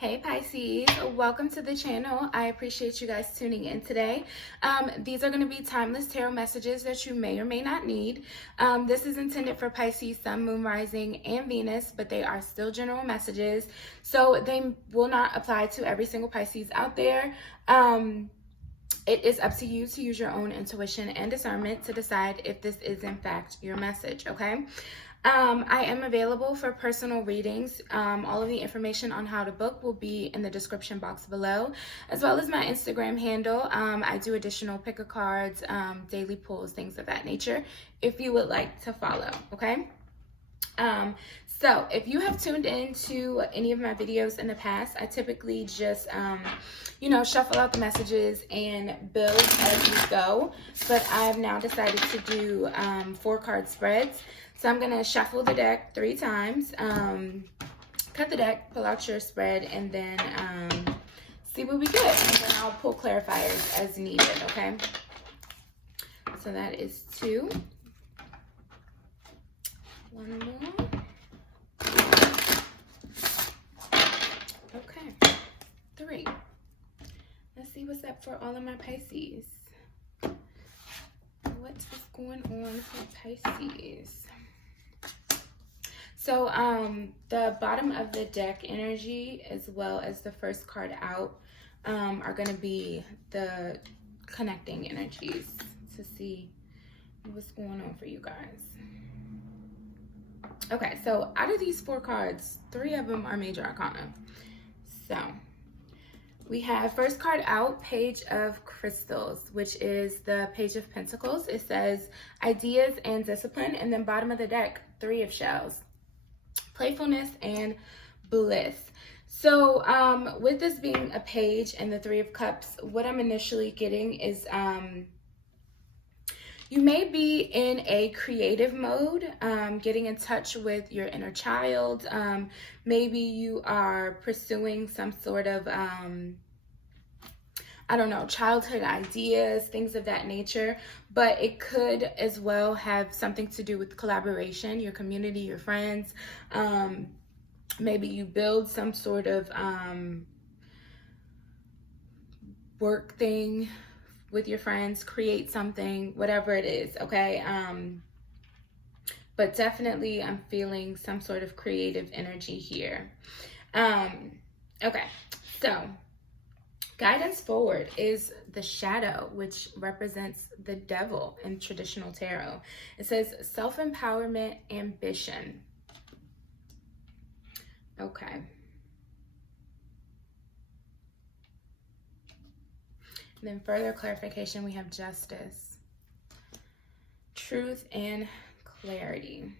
Hey Pisces, welcome to the channel. I appreciate you guys tuning in today. These are going to be timeless tarot messages that you may or may not need. This is intended for Pisces, Sun, Moon, Rising, and Venus, but they are still general messages, so they will not apply to every single Pisces out there. It is up to you to use your own intuition and discernment to decide if this is in fact your message, okay? I am available for personal readings. All of the information on how to book will be in the description box below, as well as my Instagram handle. I do additional pick-a cards, daily pulls, things of that nature, if you would like to follow, okay? So if you have tuned into any of my videos in the past, I typically just, shuffle out the messages and build as we go. But I've now decided to do 4-card spreads. So I'm going to shuffle the deck 3 times, cut the deck, pull out your spread, and then see what we get. And then I'll pull clarifiers as needed, okay? So that is 2. 1 more. Okay, 3. Let's see what's up for all of my Pisces. What is going on for Pisces? So the bottom of the deck energy, as well as the first card out, are going to be the connecting energies to see what's going on for you guys. Okay, so out of these 4 cards, 3 of them are major arcana. So we have first card out, Page of Crystals, which is the Page of Pentacles. It says ideas and discipline, and then bottom of the deck, 3 of Shells, playfulness and bliss. So with this being a page and the 3 of Cups, what I'm initially getting is you may be in a creative mode, getting in touch with your inner child. Maybe you are pursuing some sort of, childhood ideas, things of that nature. But it could as well have something to do with collaboration, your community, your friends. Maybe you build some sort of work thing with your friends, create something, whatever it is, okay? But definitely I'm feeling some sort of creative energy here. Okay, so guidance forward is the shadow, which represents the devil in traditional tarot. It says self-empowerment, ambition. Okay. Then further clarification, we have justice, truth, and clarity.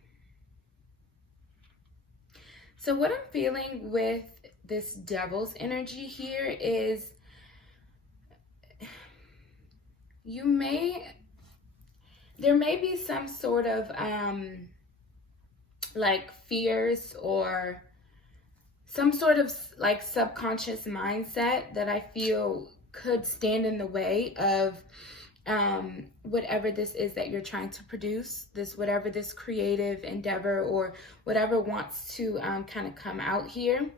So what I'm feeling with this devil's energy here is there may be some sort of like fears or some sort of like subconscious mindset that I feel could stand in the way of whatever this is that you're trying to produce, whatever this creative endeavor or whatever wants to kind of come out here.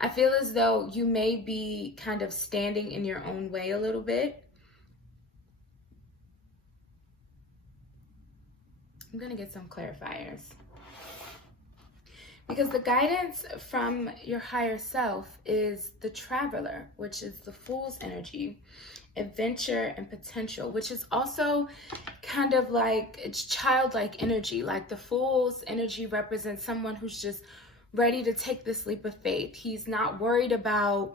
I feel as though you may be kind of standing in your own way a little bit. I'm going to get some clarifiers. Because the guidance from your higher self is the traveler, which is the Fool's energy, adventure and potential, which is also kind of like it's childlike energy. Like the Fool's energy represents someone who's just ready to take this leap of faith. He's not worried about,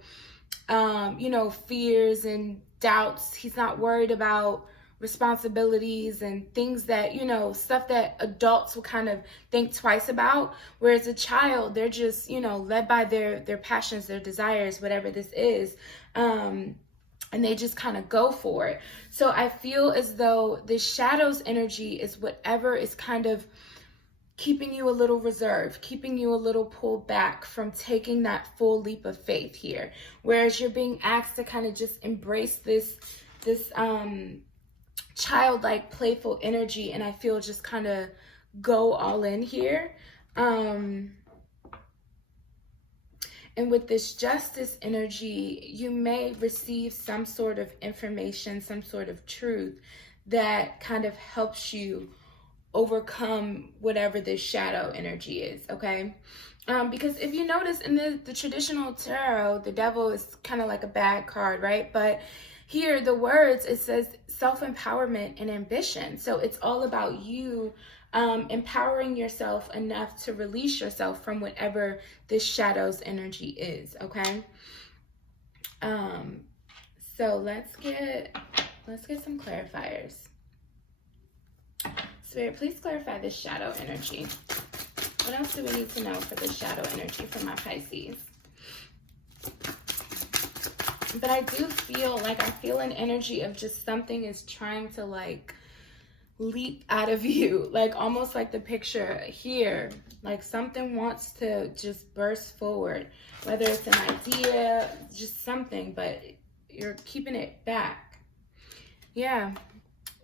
fears and doubts. He's not worried about responsibilities and things that, stuff that adults will kind of think twice about. Whereas a child, they're just, led by their passions, their desires, whatever this is. And they just kind of go for it. So I feel as though the shadow's energy is whatever is kind of keeping you a little reserved, keeping you a little pulled back from taking that full leap of faith here. Whereas you're being asked to kind of just embrace this childlike, playful energy, and I feel just kind of go all in here. And And with this justice energy, you may receive some sort of information, some sort of truth that kind of helps you overcome whatever this shadow energy is, okay? Because if you notice in the traditional tarot, the devil is kind of like a bad card, right? But here, the words, it says self-empowerment and ambition. So it's all about you empowering yourself enough to release yourself from whatever this shadow's energy is, okay? So let's get some clarifiers. Spirit, please clarify this shadow energy. What else do we need to know for the shadow energy for my Pisces? But I do feel like I feel an energy of just something is trying to like leap out of you, like almost like the picture here, like something wants to just burst forward, whether it's an idea, just something, but you're keeping it back. Yeah.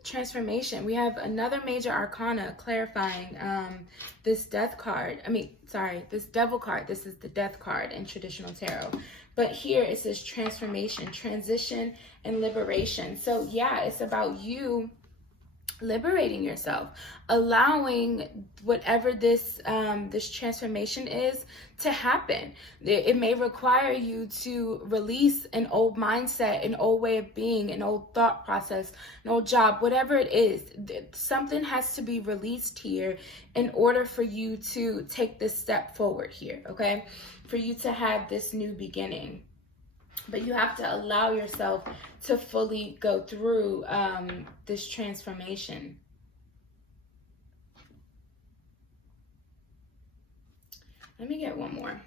Transformation. We have another major arcana clarifying this death card. This devil card. This is the death card in traditional tarot. But here it says transformation, transition, and liberation. So yeah, it's about you liberating yourself, allowing whatever this this transformation is to happen. It may require you to release an old mindset, an old way of being, an old thought process, an old job, whatever it is. Something has to be released here in order for you to take this step forward here, okay? For you to have this new beginning. But you have to allow yourself to fully go through this transformation. Let me get one more.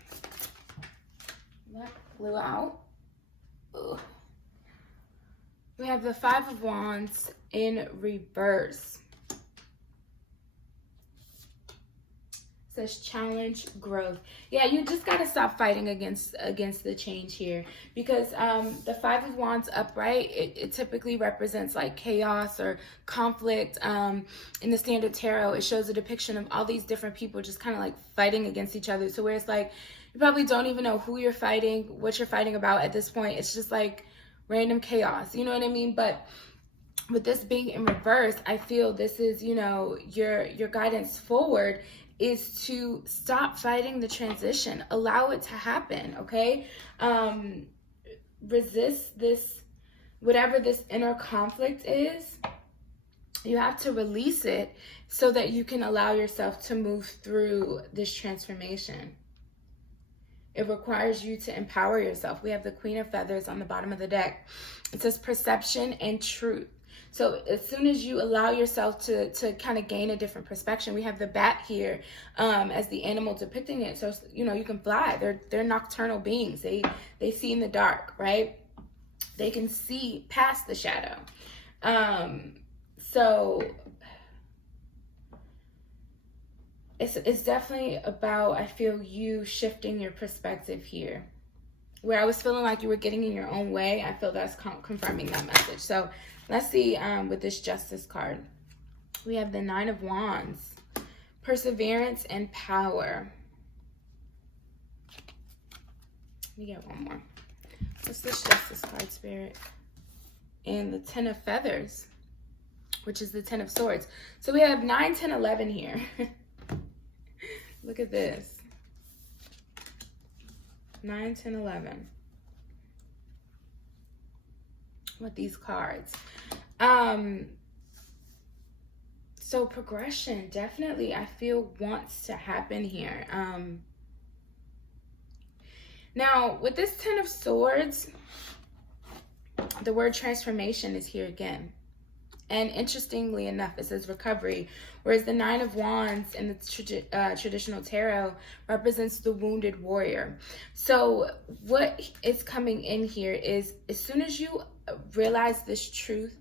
That flew out. Ugh. We have the Five of Wands in reverse. Says challenge, growth. Yeah, you just got to stop fighting against the change here, because the Five of Wands upright, it typically represents like chaos or conflict. In the standard tarot, it shows a depiction of all these different people just kind of like fighting against each other. So where it's like you probably don't even know who you're fighting, what you're fighting about at this point. It's just like random chaos, you know what I mean? But with this being in reverse, I feel this is, you know, your guidance forward is to stop fighting the transition. Allow it to happen, okay? Resist this, whatever this inner conflict is. You have to release it so that you can allow yourself to move through this transformation. It requires you to empower yourself. We have the Queen of Feathers on the bottom of the deck. It says perception and truth. So as soon as you allow yourself to kind of gain a different perspective, we have the bat here as the animal depicting it. So, you know, you can fly. They're nocturnal beings. They see in the dark, right? They can see past the shadow. So it's definitely about, I feel, you shifting your perspective here. Where I was feeling like you were getting in your own way, I feel that's confirming that message. So let's see with this Justice card. We have the Nine of Wands, perseverance and power. Let me get one more. What's this Justice card, Spirit? And the Ten of Feathers, which is the Ten of Swords. So we have 9, 10, 11 here. Look at this. 9, 10, 11. With these cards. So progression definitely, I feel, wants to happen here. Now with this Ten of Swords, the word transformation is here again. And interestingly enough, it says recovery, whereas the Nine of Wands in the traditional tarot represents the wounded warrior. So what is coming in here is, as soon as you realize this truth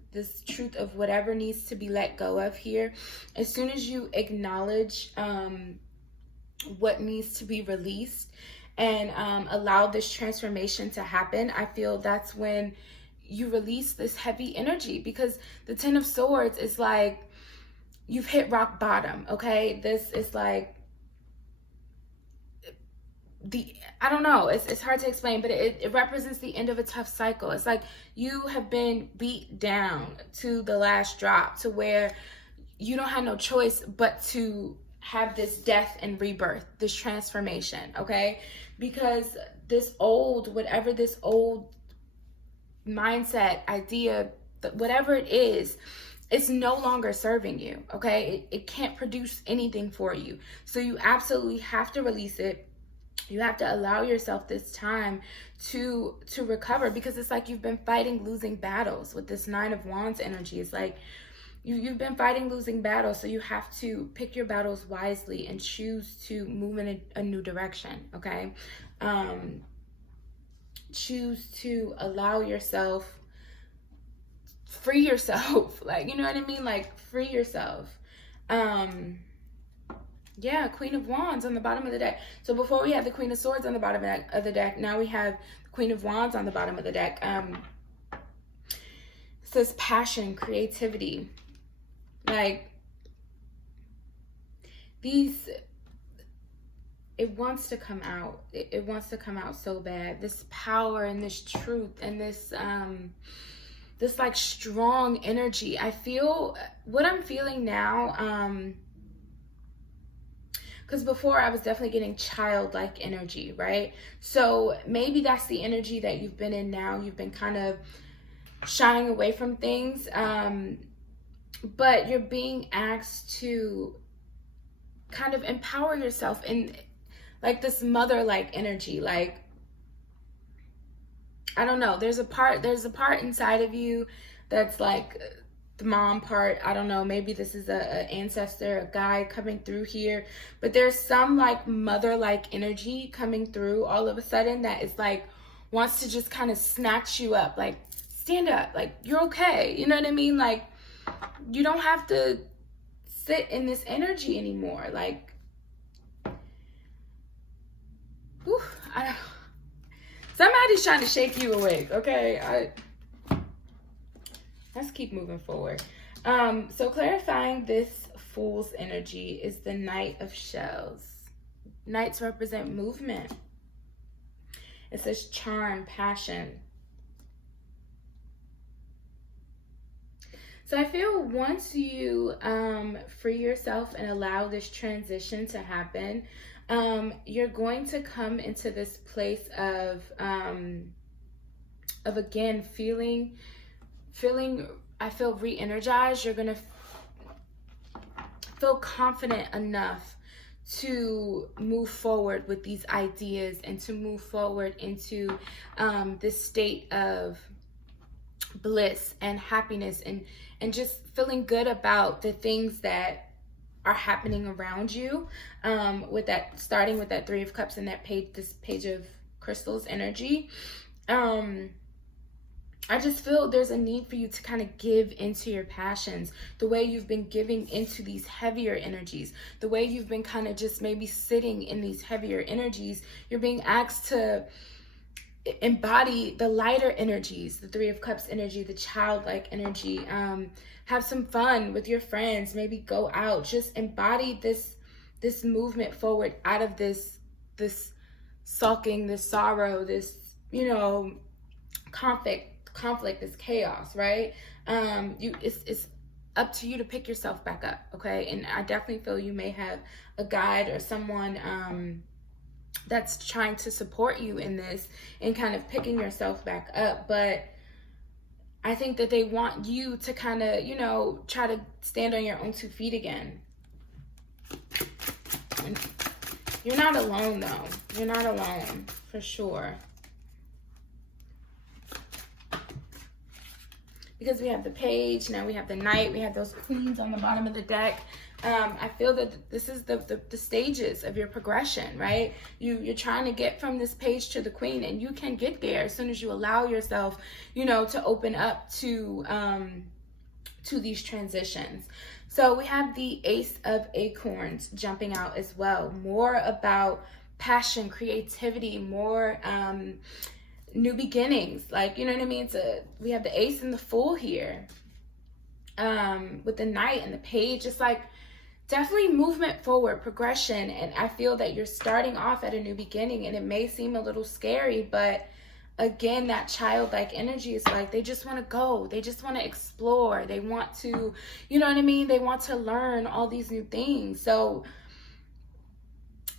of whatever needs to be let go of here, as soon as you acknowledge what needs to be released and allow this transformation to happen, I feel that's when you release this heavy energy, because the Ten of Swords is like you've hit rock bottom, okay? This is like I don't know, it's hard to explain, but it represents the end of a tough cycle. It's like you have been beat down to the last drop, to where you don't have no choice but to have this death and rebirth, this transformation, okay? Because whatever this old mindset, idea, whatever it is, it's no longer serving you, okay? It can't produce anything for you. So you absolutely have to release it. You have to allow yourself this time to recover, because it's like you've been fighting losing battles with this Nine of Wands energy. It's like you've been fighting losing battles, so you have to pick your battles wisely and choose to move in a new direction, okay? Choose to allow yourself, free yourself, like, you know what I mean? Like, free yourself. Yeah, Queen of Wands on the bottom of the deck. So before we had the Queen of Swords on the bottom of the deck, now we have the Queen of Wands on the bottom of the deck. It says passion, creativity. Like, it wants to come out. It wants to come out so bad. This power and this truth and this like strong energy. I feel what I'm feeling now, because before I was definitely getting childlike energy, right? So maybe that's the energy that you've been in now. You've been kind of shying away from things, but you're being asked to kind of empower yourself in like this mother-like energy. Like, I don't know, there's a part inside of you that's like the mom part. I don't know, maybe this is a ancestor, a guy coming through here, but there's some like mother-like energy coming through all of a sudden that is like wants to just kind of snatch you up, like, stand up, like, you're okay, you know what I mean? Like, you don't have to sit in this energy anymore. Like, whew, somebody's trying to shake you awake, okay? Let's keep moving forward. So clarifying this Fool's energy is the Knight of Shells. Knights represent movement. It says charm, passion. So I feel once you free yourself and allow this transition to happen, you're going to come into this place of again feeling, I feel re-energized. You're gonna feel confident enough to move forward with these ideas and to move forward into this state of bliss and happiness and just feeling good about the things that are happening around you, with that, starting with that Three of Cups and that page, this Page of Crystals energy. I just feel there's a need for you to kind of give into your passions, the way you've been giving into these heavier energies, the way you've been kind of just maybe sitting in these heavier energies. You're being asked to embody the lighter energies, the Three of Cups energy, the childlike energy. Have some fun with your friends, maybe go out, just embody this movement forward out of this sulking, this sorrow, this, you know, conflict, this chaos, right? It's up to you to pick yourself back up, okay? And I definitely feel you may have a guide or someone that's trying to support you in this and kind of picking yourself back up. But I think that they want you to kind of, you know, try to stand on your own 2 feet again. And you're not alone, though. You're not alone, for sure. Because we have the Page, now we have the Knight, we have those Queens on the bottom of the deck. I feel that this is the stages of your progression, right? You're trying to get from this Page to the Queen, and you can get there as soon as you allow yourself, you know, to open up to these transitions. So we have the Ace of Acorns jumping out as well. More about passion, creativity, more new beginnings, like, you know what I mean? We have the Ace and the Fool here, with the Knight and the Page. It's like definitely movement forward, progression. And I feel that you're starting off at a new beginning, and it may seem a little scary, but again, that childlike energy is like they just want to go. They just want to explore. They want to, you know what I mean? They want to learn all these new things. So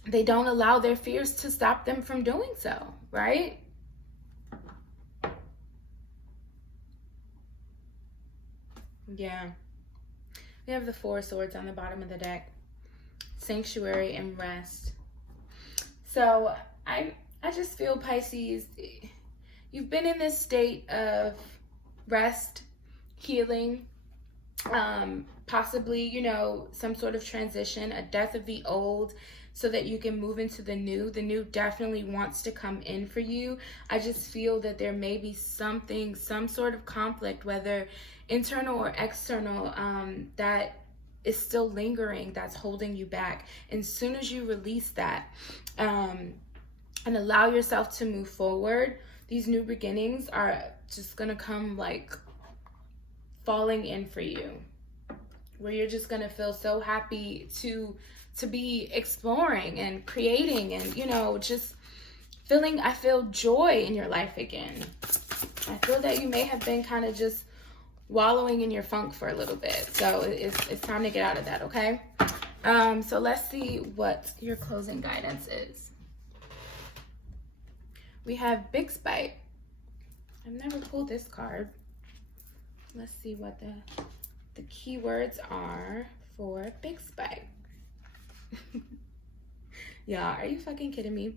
they don't allow their fears to stop them from doing so, right? Yeah. We have the Four of Swords on the bottom of the deck. Sanctuary and rest. So I just feel, Pisces, you've been in this state of rest, healing, possibly, you know, some sort of transition, a death of the old, so that you can move into the new. The new definitely wants to come in for you. I just feel that there may be something, some sort of conflict, whether internal or external, that is still lingering, that's holding you back. And as soon as you release that, and allow yourself to move forward, these new beginnings are just gonna come like falling in for you, where you're just gonna feel so happy to be exploring and creating, and, you know, just feeling, I feel joy in your life again. I feel that you may have been kind of just wallowing in your funk for a little bit. So it's time to get out of that, okay? So let's see what your closing guidance is. We have Big Spite. I've never pulled this card. Let's see what the keywords are for Big Spite. Yeah, are you fucking kidding me?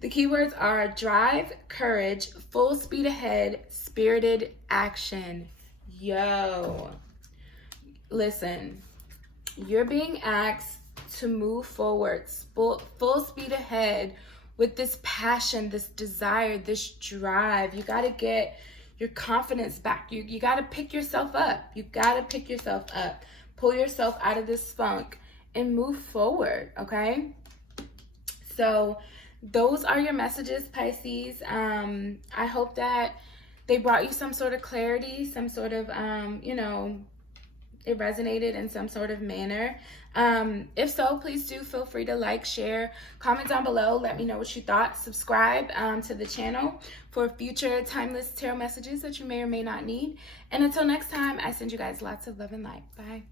The keywords are drive, courage, full speed ahead, spirited action. Yo, listen, you're being asked to move forward, full speed ahead with this passion, this desire, this drive. You got to get your confidence back. You got to pick yourself up. You got to pick yourself up. Pull yourself out of this funk and move forward, okay? So those are your messages, Pisces. I hope that they brought you some sort of clarity, some sort of, you know, it resonated in some sort of manner. If so, please do feel free to like, share, comment down below. Let me know what you thought. Subscribe to the channel for future timeless tarot messages that you may or may not need. And until next time, I send you guys lots of love and light. Bye.